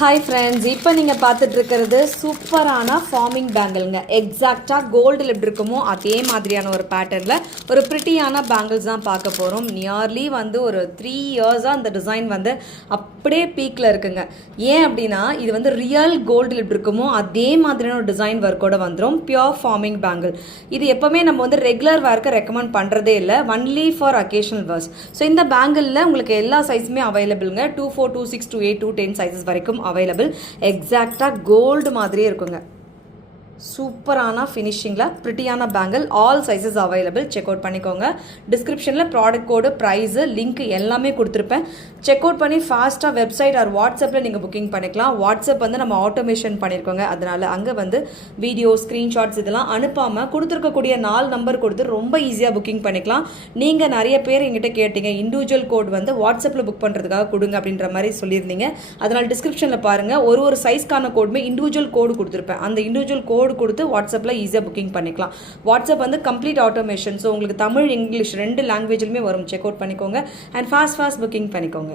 Hi friends, இப்போ நீங்கள் பார்த்துட்டு இருக்கிறது சூப்பரான ஃபார்மிங் பேங்கிள்ங்க. எக்ஸாக்டாக கோல்டில் எப்படி இருக்குமோ அதே மாதிரியான ஒரு பேட்டர்னில் ஒரு ப்ரிட்டியான பேங்கிள்ஸ் தான் பார்க்க போகிறோம். நியர்லி ஒரு 3 இயர்ஸாக அந்த டிசைன் அப்படியே பீக்கில் இருக்குங்க. ஏன் அப்படின்னா இது ரியல் கோல்டில் எப்படி இருக்குமோ அதே மாதிரியான ஒரு டிசைன் ஒர்க்கோட வந்துடும். Pure forming bangle. இது எப்போவுமே நம்ம ரெகுலர் வேர்க்கு ரெக்கமெண்ட் பண்ணுறதே இல்லை, only for occasional wears. So இந்த பேங்கிளில் உங்களுக்கு எல்லா சைஸுமே அவைலபிளுங்க. 2, 4, 2, 6, 2, 8, 2, 10 சைஸஸ் வரைக்கும் அவைலபிள். எக்ஸாக்டாக கோல்டு மாதிரியே இருக்குங்க. சூப்பரான ஃபினிஷிங்கில் ப்ரிட்டியான bangle, all sizes available. Check out பண்ணிக்கோங்க. டிஸ்கிரிப்ஷனில் ப்ராடக்ட் கோடு, ப்ரைஸு, லிங்க் எல்லாமே கொடுத்துருப்பேன். செக் அவுட் பண்ணி ஃபாஸ்ட்டாக வெப்சைட் ஆர் வாட்ஸ்அப்பில் நீங்கள் புக்கிங் பண்ணிக்கலாம். வாட்ஸ்அப் நம்ம ஆட்டோமேஷன் பண்ணியிருக்கோங்க. அதனால் அங்கே வீடியோ, ஸ்க்ரீன்ஷாட்ஸ் இதெல்லாம் அனுப்பாமல் கொடுத்துருக்கக்கூடிய 4 நம்பர் கொடுத்து ரொம்ப ஈஸியாக புக்கிங் பண்ணிக்கலாம். நீங்கள் நிறைய பேர் எங்கிட்ட கேட்டீங்க, இண்டிவிஜுவல் கோட் வாட்ஸ்அப்பில் புக் பண்ணுறதுக்காக கொடுங்க அப்படின்ற மாதிரி சொல்லியிருந்தீங்க. அதனால் டிஸ்கிரிப்ஷனில் பாருங்கள், ஒரு சைஸ்க்கான கோடுமே இண்டிவிஜுவல் கோடு கொடுத்துருப்பேன். அந்த இண்டிவிஜுவல் கோடு கொடுத்து வாட்ஸ்அப்பில் ஈஸியாக புக்கிங் பண்ணிக்கலாம். WhatsApp complete automation. ஸோ உங்களுக்கு தமிழ், இங்கிலீஷ் 2 லாங்குவேஜ்லுமே வரும். செக் அவுட் பண்ணிக்கோங்க அண்ட் ஃபாஸ்ட் புக்கிங் பண்ணிக்கோங்க.